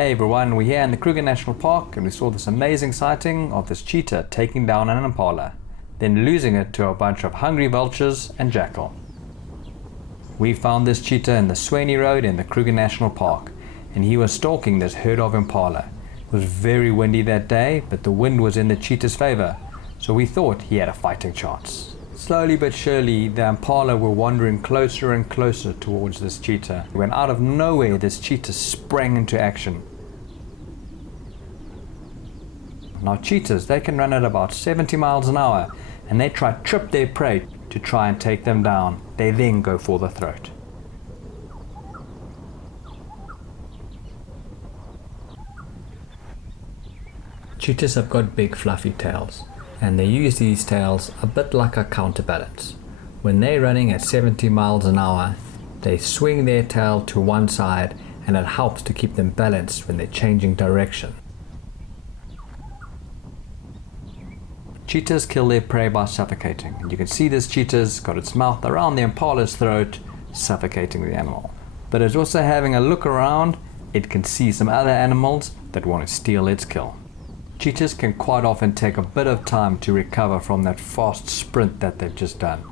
Hey everyone, we're here in the Kruger National Park and we saw this amazing sighting of this cheetah taking down an impala, then losing it to a bunch of hungry vultures and jackal. We found this cheetah in the Swaney Road in the Kruger National Park, and he was stalking this herd of impala. It was very windy that day, but the wind was in the cheetah's favor, so we thought he had a fighting chance. Slowly but surely, the impala were wandering closer and closer towards this cheetah, when out of nowhere this cheetah sprang into action. Now cheetahs, they can run at about 70 miles an hour, and they try to trip their prey to try and take them down. They then go for the throat. Cheetahs have got big fluffy tails, and they use these tails a bit like a counterbalance. When they're running at 70 miles an hour, they swing their tail to one side, and it helps to keep them balanced when they're changing direction. Cheetahs kill their prey by suffocating. You can see this cheetah's got its mouth around the impala's throat, suffocating the animal. But it's also having a look around. It can see some other animals that want to steal its kill. Cheetahs can quite often take a bit of time to recover from that fast sprint that they've just done.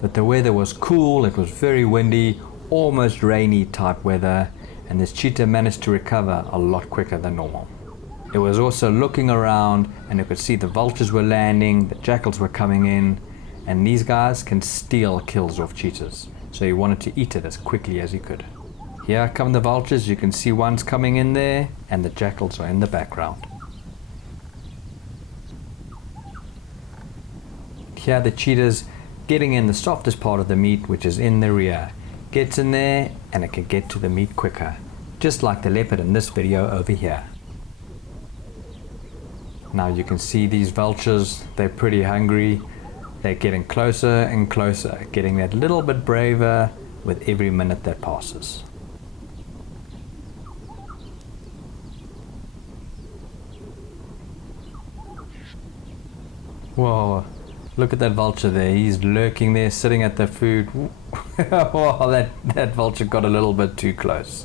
But the weather was cool, it was very windy, almost rainy type weather, and this cheetah managed to recover a lot quicker than normal. It was also looking around, and you could see the vultures were landing, the jackals were coming in, and these guys can steal kills off cheetahs. So he wanted to eat it as quickly as he could. Here come the vultures, you can see one's coming in there, and the jackals are in the background. Here the cheetah's getting in the softest part of the meat, which is in the rear. Gets in there, and it can get to the meat quicker, just like the leopard in this video over here. Now you can see these vultures, they're pretty hungry. They're getting closer and closer, getting that little bit braver with every minute that passes. Whoa, look at that vulture there. He's lurking there, sitting at the food. Wow, that vulture got a little bit too close.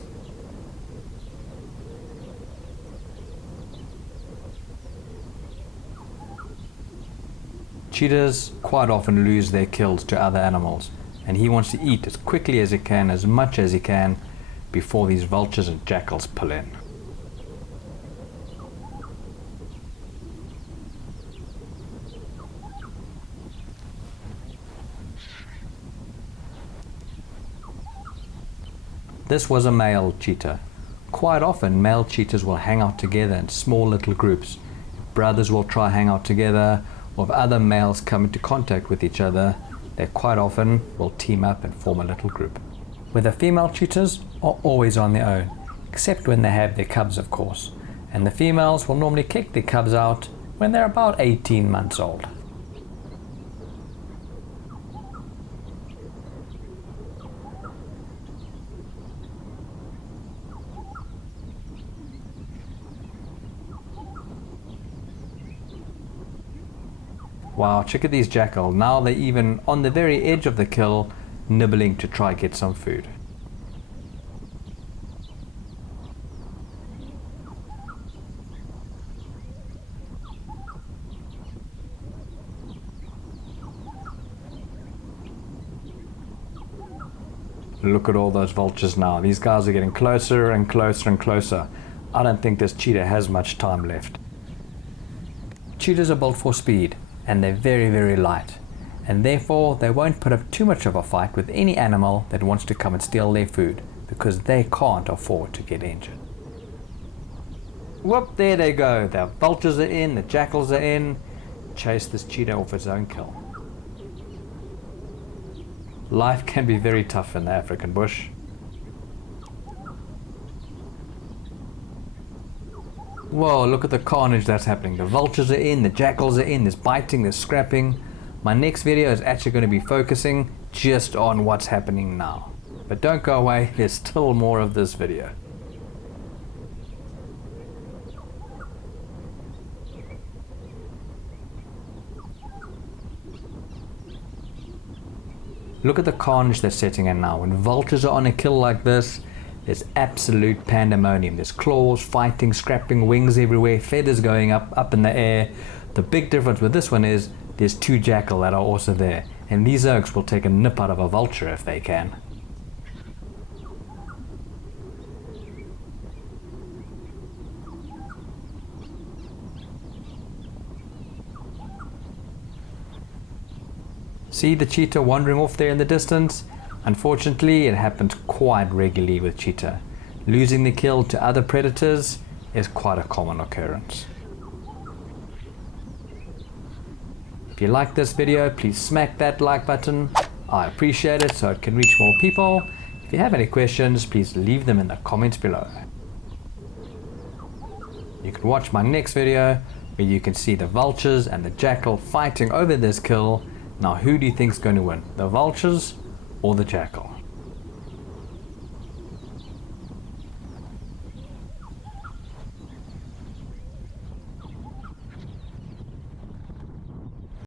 Cheetahs quite often lose their kills to other animals, and he wants to eat as quickly as he can, as much as he can, before these vultures and jackals pull in. This was a male cheetah. Quite often male cheetahs will hang out together in small little groups. Brothers will try hang out together, or if other males come into contact with each other, they quite often will team up and form a little group. Where the female cheetahs are always on their own, except when they have their cubs, of course, and the females will normally kick their cubs out when they're about 18 months old. Wow, check at these jackal. Now they're even on the very edge of the kill, nibbling to try get some food. Look at all those vultures now. These guys are getting closer and closer and closer. I don't think this cheetah has much time left. Cheetahs are built for speed, and they're very, very light, and therefore they won't put up too much of a fight with any animal that wants to come and steal their food, because they can't afford to get injured. Whoop, there they go. The vultures are in, the jackals are in. Chase this cheetah off its own kill. Life can be very tough in the African bush. Whoa, look at the carnage that's happening. The vultures are in, the jackals are in, there's biting, there's scrapping. My next video is actually going to be focusing just on what's happening now. But don't go away, there's still more of this video. Look at the carnage they're setting in now. When vultures are on a kill like this, there's absolute pandemonium. There's claws, fighting, scrapping, wings everywhere, feathers going up in the air. The big difference with this one is there's 2 jackal that are also there, and these oaks will take a nip out of a vulture if they can. See the cheetah wandering off there in the distance? Unfortunately, it happens quite regularly with cheetah. Losing the kill to other predators is quite a common occurrence. If you like this video, please smack that like button. I appreciate it so it can reach more people. If you have any questions, please leave them in the comments below. You can watch my next video where you can see the vultures and the jackal fighting over this kill. Now who do you think is going to win? The vultures or the jackal?